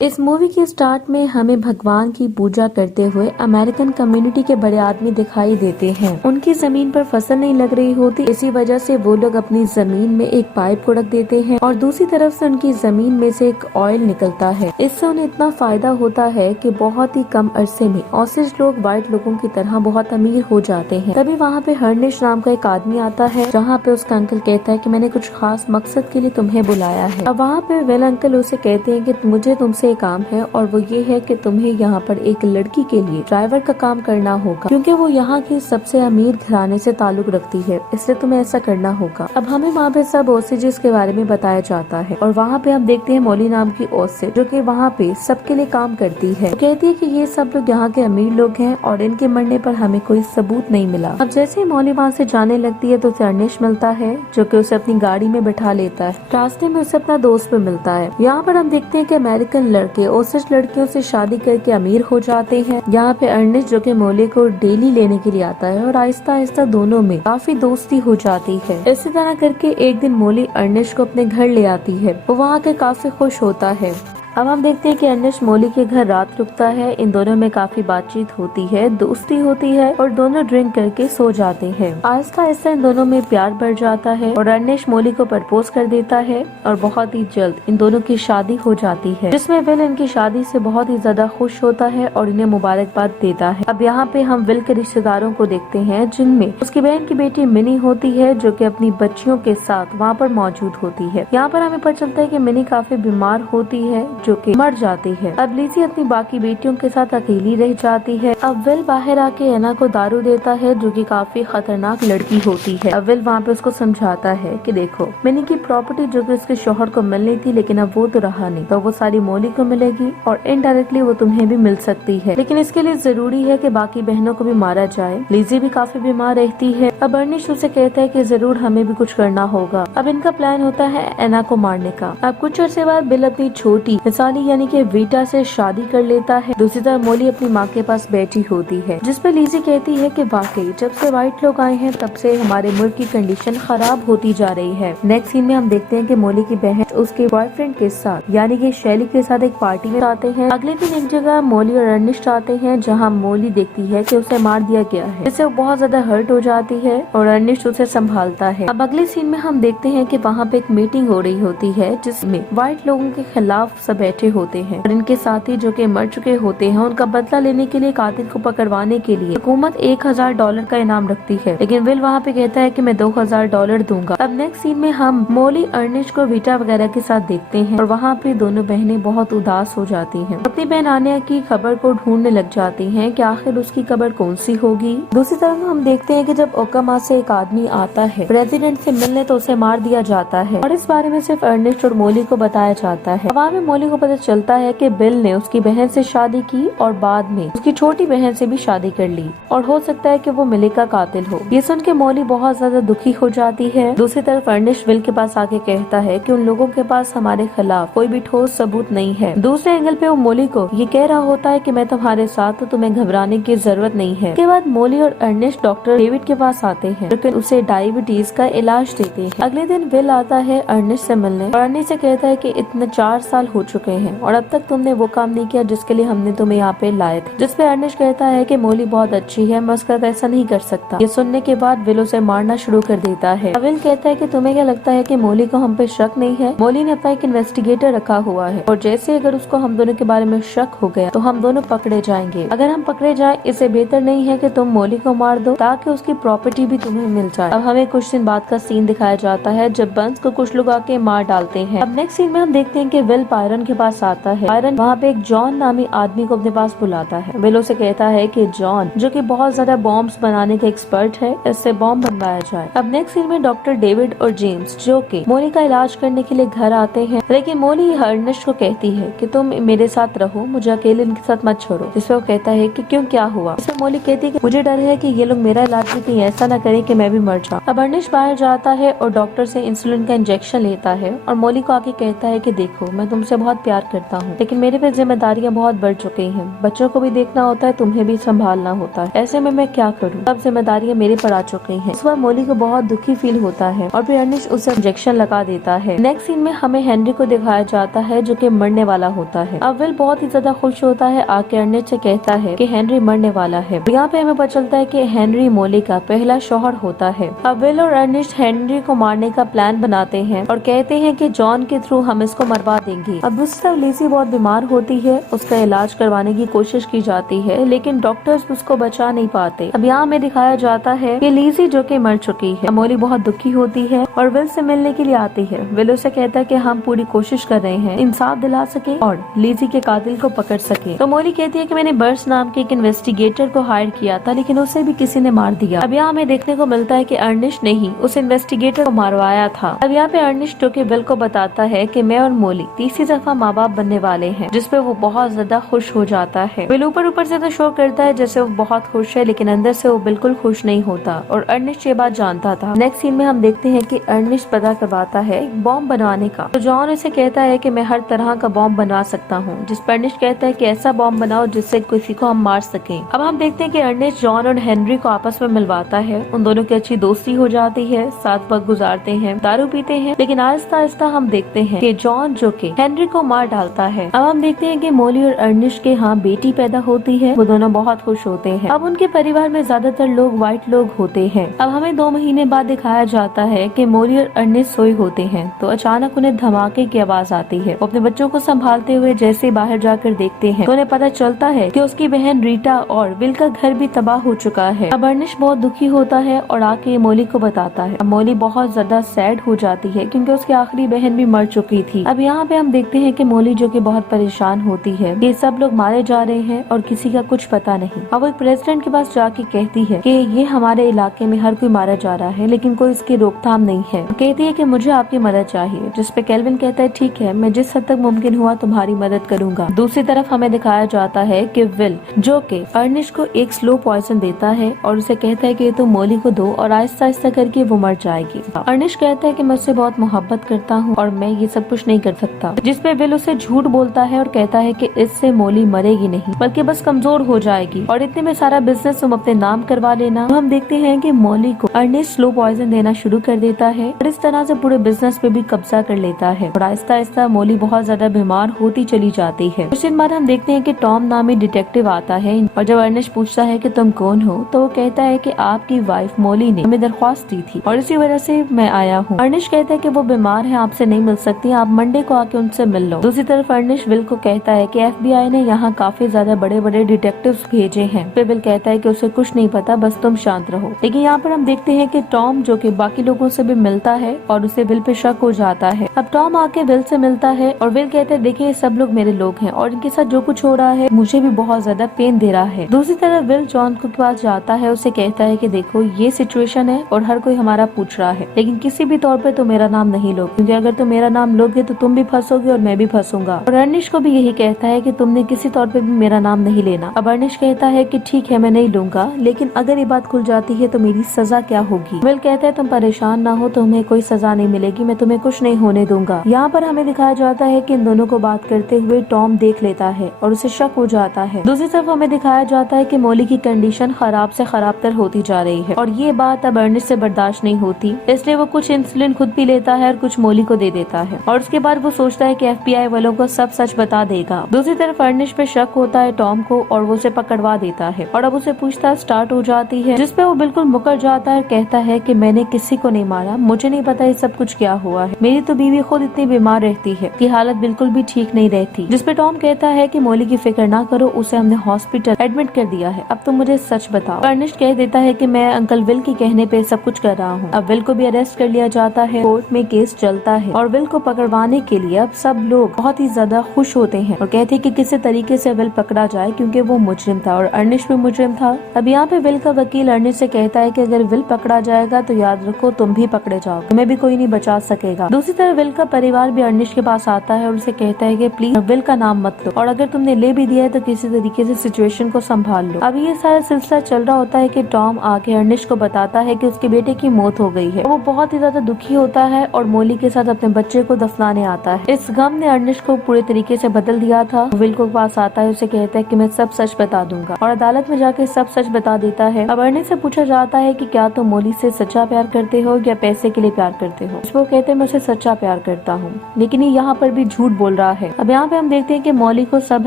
इस मूवी के स्टार्ट में हमें भगवान की पूजा करते हुए अमेरिकन कम्युनिटी के बड़े आदमी दिखाई देते हैं। उनकी जमीन पर फसल नहीं लग रही होती, इसी वजह से वो लोग अपनी जमीन में एक पाइप को रख देते हैं और दूसरी तरफ से उनकी जमीन में से एक ऑयल निकलता है। इससे उन्हें इतना फायदा होता है कि बहुत ही कम अरसे में ऑसिज लोग व्हाइट लोगों की तरह बहुत अमीर हो जाते हैं। तभी वहाँ पे हर्निश नाम का एक आदमी आता है, जहाँ पे उसका अंकल कहता है कि मैंने कुछ खास मकसद के लिए तुम्हें बुलाया है। अब वहाँ पे वेल अंकल उसे कहते हैं कि मुझे तुमसे काम है और वो ये है कि तुम्हें यहाँ पर एक लड़की के लिए ड्राइवर का काम करना होगा, क्योंकि वो यहाँ की सबसे अमीर घराने से ताल्लुक रखती है, इसलिए तुम्हें ऐसा करना होगा। अब हमें वहाँ पे सब ओसेजेस के बारे में बताया जाता है और वहाँ पे हम देखते हैं मोली नाम की ओसेज जो कि वहाँ पे सबके लिए काम करती है। तो कहती है कि ये सब लोग यहाँ के अमीर लोग हैं और इनके मरने पर हमें कोई सबूत नहीं मिला। अब जैसे ही मोली वहाँ से जाने लगती है तो उसे अर्निश मिलता है, जो कि उसे अपनी गाड़ी में बैठा लेता है। रास्ते में उसे अपना दोस्त भी मिलता है। यहाँ पर हम देखते हैं कि अमेरिकन लड़के ओसेज लड़कियों से शादी करके अमीर हो जाते हैं। यहाँ पे अर्निश जो कि मोली को डेली लेने के लिए आता है और आहिस्ता आहिस्ता दोनों में काफी दोस्ती हो जाती है। इसी तरह करके एक दिन मोली अर्निश को अपने घर ले आती है। वो वहाँ के काफी खुश होता है। अब हम देखते हैं कि अर्निश मोली के घर रात रुकता है। इन दोनों में काफी बातचीत होती है, दोस्ती होती है और दोनों ड्रिंक करके सो जाते हैं। आहिस्ता आहिस्ता इन दोनों में प्यार बढ़ जाता है और अर्निश मोली को प्रपोज कर देता है और बहुत ही जल्द इन दोनों की शादी हो जाती है, जिसमें विल इनकी शादी से बहुत ही ज्यादा खुश होता है और इन्हें मुबारकबाद देता है। अब यहाँ पे हम विल के रिश्तेदारों को देखते हैं, जिनमें उसकी बहन की बेटी मिनी होती है, जो कि अपनी बच्चियों के साथ वहाँ पर मौजूद होती है। यहाँ पर हमें पता चलता है कि मिनी काफी बीमार होती है, जो कि मर जाती है। अब लिज़ी अपनी बाकी बेटियों के साथ अकेली रह जाती है। अब विल बाहर आके एना को दारू देता है, जो कि काफी खतरनाक लड़की होती है। अब विल वहाँ पे उसको समझाता है कि देखो, मिनी की प्रॉपर्टी जो कि उसके शौहर को मिलनी थी, लेकिन अब वो तो रहा नहीं, तो वो सारी मोली को मिलेगी और इनडायरेक्टली वो तुम्हें भी मिल सकती है, लेकिन इसके लिए जरूरी है कि बाकी बहनों को भी मारा जाए। लिज़ी भी काफी बीमार रहती है। अब अर्निश उसे कहता है कि जरूर हमें भी कुछ करना होगा। अब इनका प्लान होता है एना को मारने का। अब कुछ अर्से बाद बिल अपनी छोटी मिसाली यानी कि वीटा से शादी कर लेता है। दूसरी तरफ मोली अपनी माँ के पास बैठी होती है, जिस पे लिज़ी कहती है कि वाकई जब से व्हाइट लोग आए हैं तब से हमारे मुल्क की कंडीशन खराब होती जा रही है। नेक्स्ट सीन में हम देखते हैं कि मोली की बहन उसके बॉयफ्रेंड के साथ यानी कि शैली के साथ एक पार्टी में आते हैं। अगले दिन एक जगह मोली और अर्निश आते हैं, जहाँ मोली देखती है कि उसे मार दिया गया है, जिससे वो बहुत ज्यादा हर्ट हो जाती है और अर्निश उसे संभालता है। अब अगले सीन में हम देखते हैं कि वहाँ पे एक मीटिंग हो रही होती है, जिसमें व्हाइट लोगों के खिलाफ सब बैठे होते हैं और इनके साथी जो कि मर चुके होते हैं उनका बदला लेने के लिए कातिल को पकड़वाने के लिए हुकूमत $1000 का इनाम रखती है, लेकिन विल वहाँ पे कहता है कि मैं $2000 दूंगा। अब नेक्स्ट सीन में हम मोली अर्निश को वीटा वगैरह के साथ देखते हैं और वहाँ पे दोनों बहनें बहुत उदास हो जाती हैं। अपनी बहन आने की खबर को ढूंढने लग जाती हैं कि आखिर उसकी खबर कौन सी होगी। दूसरी तरफ हम देखते हैं कि जब ओकामा से एक आदमी आता है प्रेसिडेंट से मिलने, तो उसे मार दिया जाता है और इस बारे में सिर्फ अर्निश और मोली को बताया जाता है। वहाँ में मोली को पता चलता है कि बिल ने उसकी बहन से शादी की और बाद में उसकी छोटी बहन से भी शादी कर ली और हो सकता है कि वो मिली का कातिल हो। ये सुन के मोली बहुत ज्यादा दुखी हो जाती है। दूसरी तरफ अर्निश विल के पास आके कहता है कि उन लोगों के पास हमारे खिलाफ कोई भी ठोस सबूत नहीं है। दूसरे एंगल पे वो मोली को ये कह रहा होता है कि मैं तुम्हारे साथ हूँ, तुम्हें घबराने की जरूरत नहीं है। उसके बाद मोली और अर्निश डॉक्टर डेविड के पास आते हैं, लेकिन उसे डायबिटीज का इलाज देते हैं। अगले दिन विल आता है अर्निश से मिलने और अर्निश से कहता है कि इतने 4 साल हो चुके हैं और अब तक तुमने वो काम नहीं किया जिसके लिए हमने तुम्हें यहाँ पे लाए थे। जिस पे अर्निश कहता है कि मोली बहुत अच्छी है, मैं उसका ऐसा नहीं कर सकता। ये सुनने के बाद विल उसे मारना शुरू कर देता है। विल कहता है कि तुम्हें क्या लगता है कि मोली को हम पे शक नहीं है? मोली ने अपना एक इन्वेस्टिगेटर रखा हुआ है और जैसे अगर उसको हम दोनों के बारे में शक हो गया तो हम दोनों पकड़े जाएंगे। अगर हम पकड़े जाए, इससे बेहतर नहीं है कि तुम मोली को मार दो ताकि उसकी प्रॉपर्टी भी तुम्हें मिल जाए। अब हमें कुछ दिन बाद का सीन दिखाया जाता है जब बंस को कुछ लोग आके मार डालते हैं। अब नेक्स्ट सीन में हम देखते हैं कि विल पायरन के पास आता है। पायरन वहाँ पे एक जॉन नामी आदमी को अपने पास बुलाता है। विल उसे कहता है कि जॉन जो कि बहुत ज्यादा बॉम्ब्स बनाने का एक्सपर्ट है, इससे बॉम्ब बनवाया जाए। अब नेक्स्ट सीन में डॉक्टर डेविड और जेम्स जो कि मोली का इलाज करने के लिए घर आते हैं, लेकिन मोली अर्निश को कहती है कि तुम मेरे साथ रहो, मुझे अकेले इनके साथ मत छोड़ो। जिसपे वो कहता है कि क्यों, क्या हुआ? इसमें मोली कहती है कि मुझे डर है कि ये लोग मेरा इलाज भी कहीं ऐसा न करें कि मैं भी मर जाऊं। अब अर्निश बाहर जाता है और डॉक्टर से इंसुलिन का इंजेक्शन लेता है और मोली को आके कहता है कि देखो, मैं तुमसे बहुत बहुत प्यार करता हूँ, लेकिन मेरे पे जिम्मेदारियाँ बहुत बढ़ चुकी हैं। बच्चों को भी देखना होता है, तुम्हें भी संभालना होता है। ऐसे में मैं क्या करूँ? अब जिम्मेदारियाँ मेरे पर आ चुकी हैं। इस बार मोली को बहुत दुखी फील होता है और फिर अर्निश उसे इंजेक्शन लगा देता है। नेक्स्ट सीन में हमें हेनरी को दिखाया जाता है जो कि मरने वाला होता है। अब विल बहुत ही ज्यादा खुश होता है, आके अर्निश से कहता है कि हेनरी मरने वाला है। यहाँ पे हमें पता चलता है कि हेनरी मोली का पहला शौहर होता है। अब विल और अर्निश हेनरी को मारने का प्लान बनाते हैं और कहते हैं कि जॉन के थ्रू हम इसको मरवा देंगे। अब दूसरी तरफ लिजी बहुत बीमार होती है, उसका इलाज करवाने की कोशिश की जाती है, लेकिन डॉक्टर्स उसको बचा नहीं पाते। अब यहाँ में दिखाया जाता है कि लिजी जो कि मर चुकी है। मोली बहुत दुखी होती है और विल से मिलने के लिए आती है। विल उसे कहता है कि हम पूरी कोशिश कर रहे हैं इंसाफ दिला सके और लिजी के कातिल को पकड़ सके। तो मोली कहती है कि मैंने बर्स नाम के एक इन्वेस्टिगेटर को हायर किया था, लेकिन उसे भी किसी ने मार दिया। अब यहाँ हमें देखने को मिलता है कि अर्निश ने ही उस इन्वेस्टिगेटर को मारवाया था। अब यहाँ पे अर्निश जो कि विल को बताता है कि मैं और मोली तीसरी दफा माँ बाप बनने वाले हैं, जिसपे वो बहुत ज्यादा खुश हो जाता है। विल ऊपर से तो शो करता है जैसे वो बहुत खुश है, लेकिन अंदर से वो बिल्कुल खुश नहीं होता और अर्निश ये बात जानता था। नेक्स्ट सीन में हम देखते हैं कि अर्निश पता करवाता है बॉम्ब बनवाने का। तो जॉन उसे कहता है कि मैं हर तरह का बॉम्ब बनवा सकता हूँ, जिस पर अर्निश कहता है कि ऐसा बॉम्ब बनाओ जिससे किसी को हम मार सकें। अब हम देखते हैं कि अर्निश जॉन और हेनरी को आपस में मिलवाता है। उन दोनों की अच्छी दोस्ती हो जाती है, साथ वक्त गुजारते हैं, दारू पीते हैं, लेकिन आहिस्ता आहिस्ता हम देखते हैं कि जॉन जो कि हेनरी को मार डालता है। अब हम देखते हैं कि मोली और अर्निश के यहाँ बेटी पैदा होती है। वो दोनों बहुत खुश होते हैं। अब उनके परिवार में ज्यादातर लोग व्हाइट लोग होते हैं। अब हमें 2 महीने बाद दिखाया जाता है कि मोली और अर्निश सोए होते हैं, तो अचानक उन्हें धमाके की आवाज आती है। वो अपने बच्चों को संभालते हुए जैसे बाहर जाकर देखते हैं तो उन्हें पता चलता है कि उसकी बहन रीटा और विल का घर भी तबाह हो चुका है। अब अर्निश बहुत दुखी होता है और आके मोली को बताता है। अब मोली बहुत ज्यादा सैड हो जाती है क्योंकि उसकी आखिरी बहन भी मर चुकी थी। अब यहाँ पे हम देखते हैं कि मोली जो कि बहुत परेशान होती है, ये सब लोग मारे जा रहे हैं और किसी का कुछ पता नहीं। अब वो प्रेसिडेंट के पास जाके कहती है कि ये हमारे इलाके में हर कोई मारा जा रहा है, लेकिन कोई इसकी रोकथाम नहीं है। कहती है कि मुझे आपकी मदद चाहिए, जिसपे केल्विन कहता है ठीक है, मैं जिस हद तक मुमकिन हुआ तुम्हारी मदद करूंगा। दूसरी तरफ हमें दिखाया जाता है कि विल जो कि अर्निश को एक स्लो पॉइजन देता है और उसे कहता है कि तुम मोली को दो और आहिस्ता आहिस्ता करके वो मर जाएगी। अर्निश कहता है कि मैं उससे बहुत मोहब्बत करता हूँ और मैं ये सब कुछ नहीं कर सकता, जिसपे विल उसे झूठ बोलता है और कहता है कि इससे मोली मरेगी नहीं बल्कि बस कमजोर हो जाएगी और इतने में सारा बिजनेस तुम अपने नाम करवा लेना। तो हम देखते हैं कि मोली को अर्निश स्लो पॉइजन देना शुरू कर देता है और इस तरह से पूरे बिजनेस पे भी कब्जा कर लेता है और आहिस्ता आहिस्ता मोली बहुत ज्यादा बीमार होती चली जाती है। कुछ दिन बाद हम देखते हैं कि टॉम नामी डिटेक्टिव आता है और जब अर्निश पूछता है कि तुम कौन हो तो वो कहता है कि आपकी वाइफ मोली ने हमें दरख्वास्त दी थी और इसी वजह से मैं आया हूँ। अर्निश कहता है कि वो बीमार है, आपसे नहीं मिल सकती, आप मंडे को आके उनसे मिल लो। दूसरी तरफ अर्निश विल को कहता है कि FBI ने यहाँ काफी ज्यादा बड़े बड़े डिटेक्टिव्स भेजे हैं। फिर विल कहता है कि उसे कुछ नहीं पता, बस तुम शांत रहो। लेकिन यहाँ पर हम देखते हैं कि टॉम जो कि बाकी लोगों से भी मिलता है और उसे विल पे शक हो जाता है। अब टॉम आके विल से मिलता है और विल कहते हैं देखिए सब लोग मेरे लोग हैं और इनके साथ जो कुछ हो रहा है मुझे भी बहुत ज्यादा पेन दे रहा है। दूसरी तरफ विल जॉन के पास जाता है, उसे कहता है कि देखो ये सिचुएशन है और हर कोई हमारा पूछ रहा है, लेकिन किसी भी तौर पे तुम मेरा नाम नहीं लो, क्योंकि अगर तुम मेरा नाम लोगे तो तुम भी फंसोगे और मैं भी फंसूंगा। और अर्निश को भी यही कहता है कि तुमने किसी तौर पे भी मेरा नाम नहीं लेना। अब अर्निश कहता है कि ठीक है मैं नहीं लूंगा, लेकिन अगर ये बात खुल जाती है तो मेरी सजा क्या होगी। विल कहता है तुम परेशान ना हो, तुम्हें कोई सजा नहीं मिलेगी, मैं तुम्हें कुछ नहीं होने दूंगा। यहाँ पर हमें दिखाया जाता है कि इन दोनों को बात करते हुए टॉम देख लेता है और उसे शक हो जाता है। दूसरी तरफ हमें दिखाया जाता है कि मोली की कंडीशन खराब से खराब तर होती जा रही है और ये बात अब अर्निश से बर्दाश्त नहीं होती, इसलिए वो कुछ इंसुलिन खुद पी लेता है और कुछ मोली को दे देता है और उसके बाद वो सोचता है कि FBI वालों को सब सच बता देगा। दूसरी तरफ अर्निश पे शक होता है टॉम को और वो उसे पकड़वा देता है और अब उसे पूछताछ स्टार्ट हो जाती है, जिसपे वो बिल्कुल मुकर जाता है, कहता है कि मैंने किसी को नहीं मारा, मुझे नहीं पता ये सब कुछ क्या हुआ है, मेरी तो बीवी खुद इतनी बीमार रहती है कि हालत बिल्कुल भी ठीक नहीं रहती। जिसपे टॉम कहता है कि मोली की फिक्र ना करो, उसे हमने हॉस्पिटल एडमिट कर दिया है, अब तुम मुझे सच बताओ। अर्निश कह देता है कि मैं अंकल विल के कहने पे सब कुछ कर रहा हूँ। अब विल को भी अरेस्ट कर लिया जाता है, कोर्ट में केस चलता है और विल को पकड़वाने के लिए अब सब लोग बहुत ही ज्यादा खुश होते हैं और कहते हैं कि किसी तरीके से विल पकड़ा जाए क्योंकि वो मुजरिम था और अर्निश भी मुजरिम था। अब यहाँ पे विल का वकील अर्निश से कहता है कि अगर विल पकड़ा जाएगा तो याद रखो तुम भी पकड़े जाओ, तुम्हें भी कोई नहीं बचा सकेगा। दूसरी तरफ विल का परिवार भी अर्निश के पास आता है और उसे कहता है कि प्लीज विल का नाम मत लो और अगर तुमने ले भी दिया है तो किसी तरीके से सिचुएशन को संभाल लो। अब ये सारा सिलसिला चल रहा होता है कि टॉम आके अर्निश को बताता है कि उसके बेटे की मौत हो गई है। वो बहुत ही ज्यादा दुखी होता है और मोली के साथ अपने बच्चे को दफनाने आता है। इस गम ने अर्निश को पूरे तरीके से बदल दिया था। विल को पास आता है, उसे कहता है कि मैं सब सच बता दूंगा और अदालत में जाके सब सच बता देता है। अब अर्निश से पूछा जाता है कि क्या तुम मोली से सच्चा प्यार करते हो या पैसे के लिए प्यार करते हो। वो कहते हैं मैं उसे सच्चा प्यार करता हूँ, लेकिन ये यहाँ पर भी झूठ बोल रहा है। अब यहाँ पे हम देखते हैं कि मौली को सब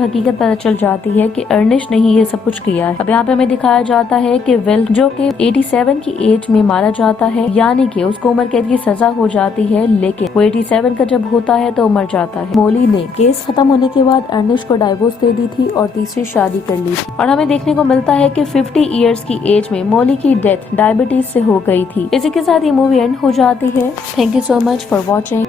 हकीकत पता चल जाती है कि अर्निश ने ही ये सब कुछ किया है। अब यहाँ पे हमें दिखाया जाता है कि विल जो कि 87 की एज में मारा जाता है, यानी कि उसको उम्र कैद की सजा हो जाती है, लेकिन वो 87 का जब होता है तो मर जाता है। मौली ने केस खत्म होने के बाद अर्निश को डाइवोर्स दे दी थी और तीसरी शादी कर ली थी और हमें देखने को मिलता है कि 50 इयर्स की एज में मौली की डेथ डायबिटीज से हो गई थी। इसी के साथ ये मूवी एंड हो जाती है। Thank you so much for watching.